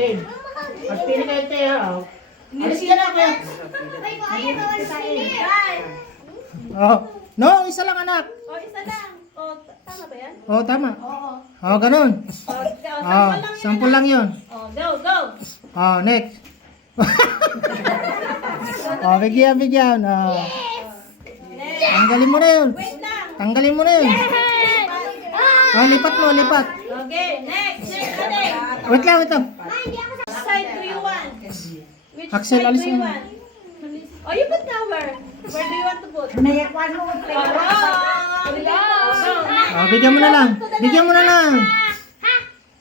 Pili kayo tayo. Alis ka na kayo. Oh, no, isa lang anak. O, isa lang. O, tama ba yan? Oh, tama. Oo. Oh, ganun. O, Oh, sample lang yun. O, go, go. Oh, next. Oh, bigyan. Oh. Tanggalin mo na yun. Wait lang. Tanggalin mo na yun. Oh, lipat mo. Okay, next. Alex. Wait lang. Side 3-1. Which Axel, side alis 3-1? mo. Oh, you put cover. Where do you want to put? Oh, bigyan mo na lang.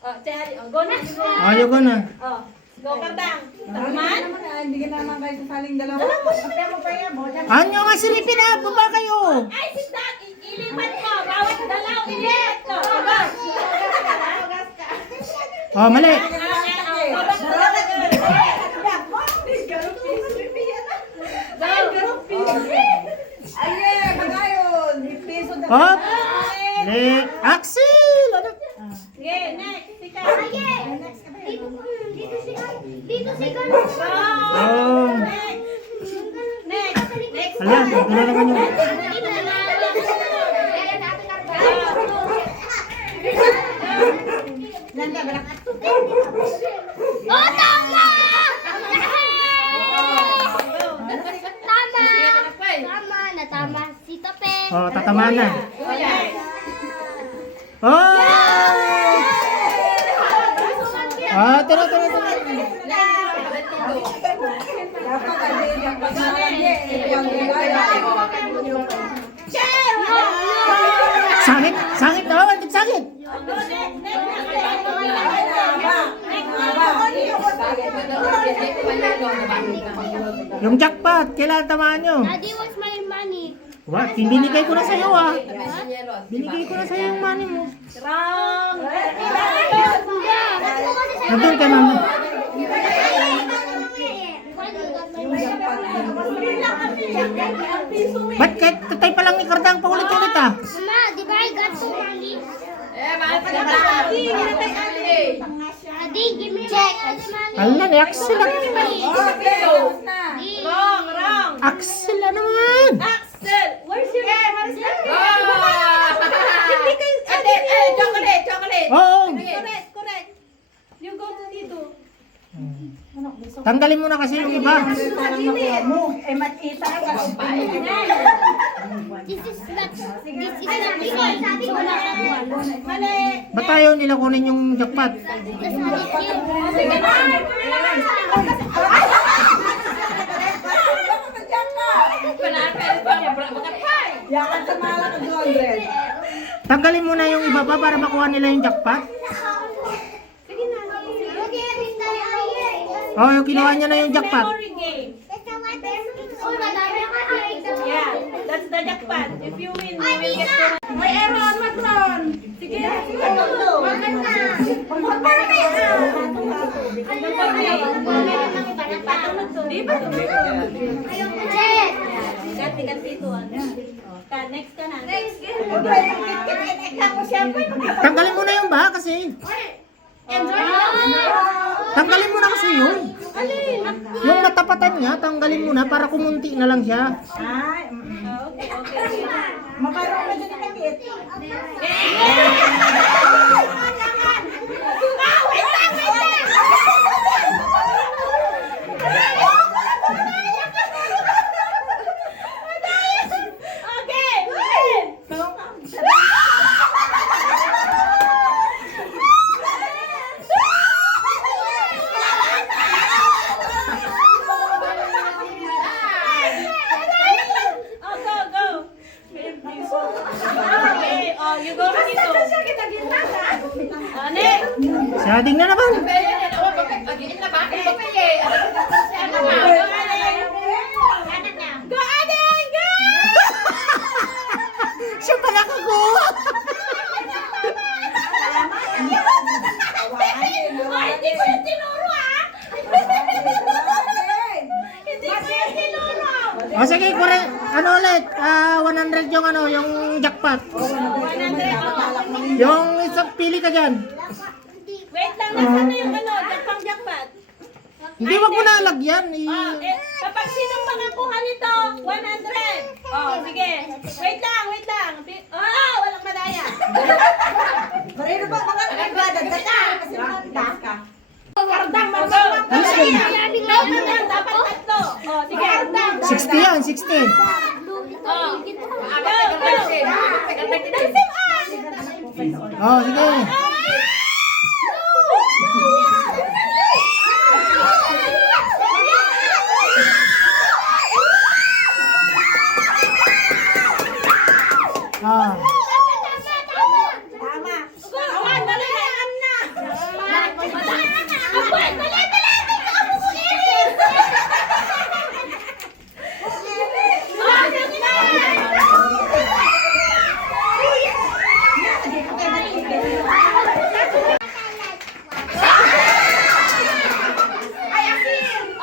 Oh, Cherry. Oh, go na. Oh, yun ko na. Oh, go Kardang. Taman? Anyo nga silipin na. Baba kayo. Ay, si Dad. Ilipat mo. Bawat dalaw. Ilipat ko. Oh, mali. Oh, Axel. Ano? Sige, next. Tika. Dito si Gon. Oh. Next. Ayan, dala naman yun. Oh, tama! Tama. Si Tope. Oh, tatamaan na. Oh! Ah, tara. Sakit daw, antik sakit. Yung jackpot, kailangan tamaan nyo. Daddy, what's my money? What? Binigay ko na sa'yo ah. Binigay ko na sa'yo yung money mo. Wrong. Nandun kay mama. Ba't kahit tatay pa lang ni Kardang paulit-ulit ah? Mama, di ba I got so money? Daddy, give me check. Ala, ni Axel ah. Wrong. Axel na naman. Axel, where's your Hindi kayo. Chocolate. Oo. Correct. You go to dito. Tanggalin mo na kasi yung iba. This is not because wala kang walo. Mali. Ba't ayaw nila kunin yung jackpot? That's not it. Tanggalin mo na yung iba pa para makuha nila yung jackpot. Oh, yung kinuha niya na yung jackpot. Memory game. Yeah, that's the jackpot. If you win, you will get the... May Aaron, Matron. Sige. Di ba? Ganti ito. Next ka na. Tanggalin mo na yung ba kasi. Tanggalin mo na kasi yun. Yung matapatan niya, tanggalin mo na para kumunti na lang siya. Okay. Makaroon na dyan ang kit. You go to dito. Next. Sading na naman. Go, Aden! Go! Siya pala kakuha. Hindi ko yung tinuro, ah! Hindi ko yung tinuro! O sige, ano ulit? 100 yung yung jackpot. 100. Yung isang pili ka dyan. Wait lang, nasaan na yung jackpot? Hindi, wag mo na lagyan. Kapag sinong makakuha nito, 100. Oh, sige. Wait lang. Walang madaya. Marino ba mga nagdadagdag ka? Kasi mandas ka. Hardang, Ano dapat tatlo. Oh, sige. 60 yan, 60. Oh, sige. Ah.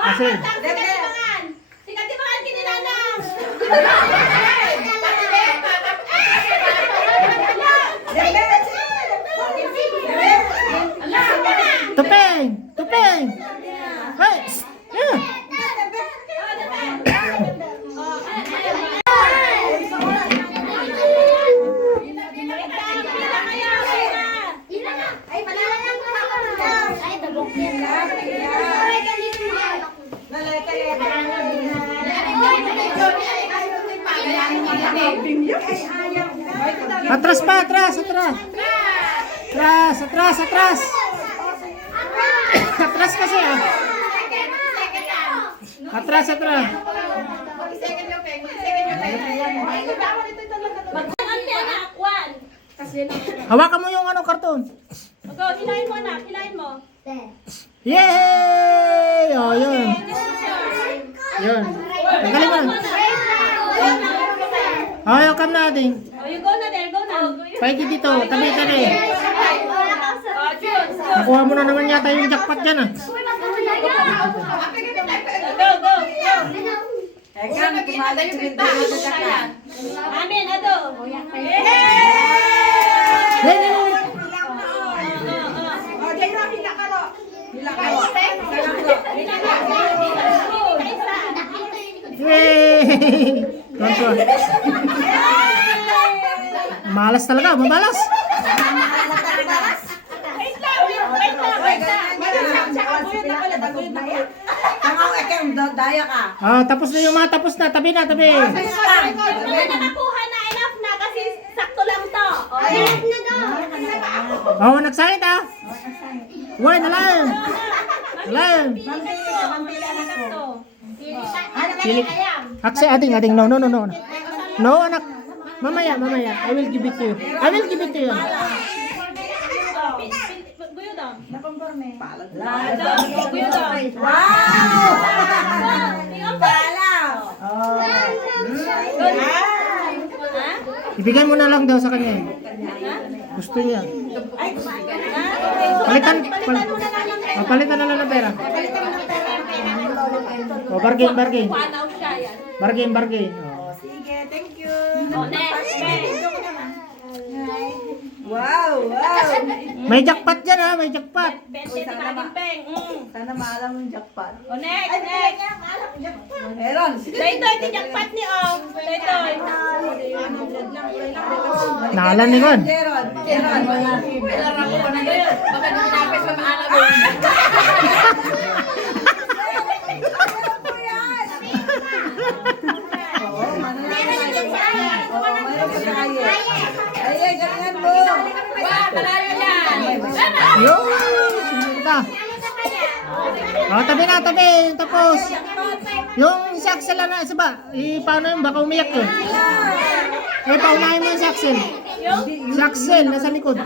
Asin. Si Katibangan kinilanang. Tupeng! Tupeng! Hey! Yeah. Atras pa, atras, atras. Atras, atras, atras. Atras kasi ah. Atras, atras. Hawakan mo yung ano, karton. Go, hilahin mo anak, hilahin mo. Yay! Oh, yun. Yun. Magaling mo. Okay, welcome natin. Oh, you go na there, go na. Pwede dito, tabi, tabi. Oh, choose. Nakuha mo na naman yata yung jackpot dyan ah. Go, go. Eh, kami kumalat yung nagdadagdag ka. Amin, ado. Hey, hey, hey. O, Jairo, hila ka ro. Hila ka ro. Yay! Konto. Malas talaga, mabalas. Daya ka. Ah, tapos na yung mga tapos na. Tabi na, tabi. Yung mga nakakuha na enough na kasi sakto lang to. Okay. Oh, nagsayit ah. Wait, nalang. Nalang. Pili. Aksi, ating. No. No, anak. Mamaya. I will give it to you. I will give it to you. Guyo daw. Guyo daw. Wow! Ibigay mo na lang daw sa kanya. Gusto niya. Palitan na lang ng pera. Oh, bargain. Panaw siya yan. Bargain. Sige, thank you. Oh, next. Wow. May jackpot dyan ha, may jackpot. Bente, tigaging peng. Sana maalam yung jackpot. Oh, next. Meron. Daytoy, iti jackpot ni O. Daytoy. Nalan ni Kon. Meron. Ay, ganyan mo. Yo, sinunta. Oh, tabi. Tapos, yung si Axel na isa ba? Paano yun? Baka umiyak eh. Paunahin mo yung si Axel. Si Axel, nasa likod.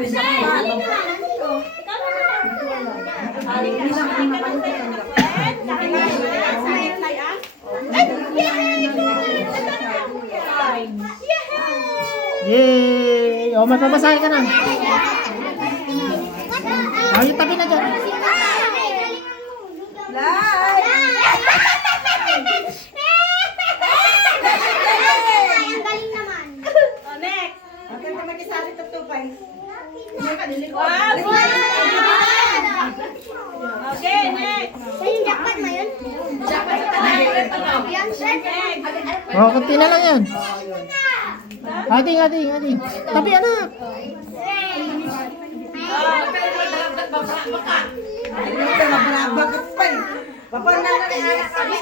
Yay! Oh, may pabasahin ka na. Oh, yung tabi na dyan. Live. Ang galing naman. Oh, next. Okay, pa makisali to tupay. Wow! Okay, next. Yung jackpot tama yun? Yan, sir. Oh, kunti na lang yan. Ading. Tabi anak. Bakit pa eh? Bapon na na rin anak kami.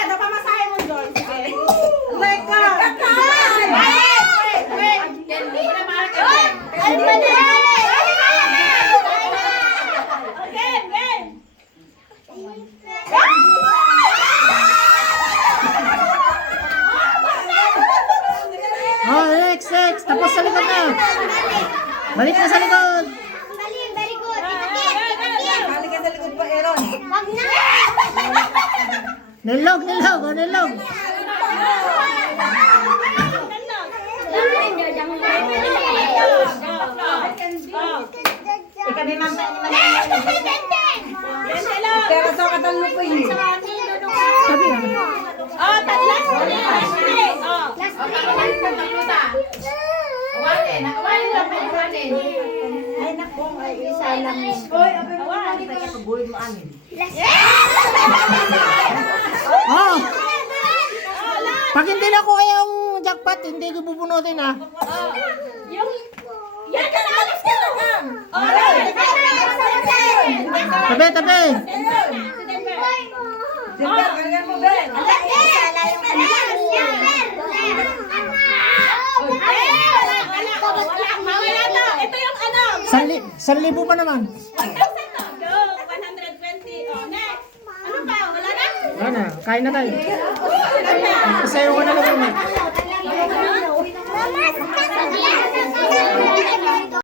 Ano pa masahe mo doon? Sige. My God! Ay, mali! Oh, next. Tapos sa likod na. Balik na sa likod. Mali, very good. Itakit. Balik ka sa likod pa, Aaron. Wag na! Nilog. Ikabi mampa ni Pero sa katalo po yun. Tabi na. Oh, tatlas mo na. Oh. Ay, naku. Ay, isa lang. Hoy, abay mo na dito. Kabuhin mo amin. Oh. Pag hindi na ko yung jackpot, hindi ko bubunutin ah. Yan ka na, alis ka na. Oh, Tabi. Denver, ganyan mo, Ben. Mamaya to. Ito yung ano. 1,000 pa naman. 1,000 to. Go. 120. Oh, next. Ano pa? Wala na? Ano, kain na tayo. Isayo ko na lang. Mama,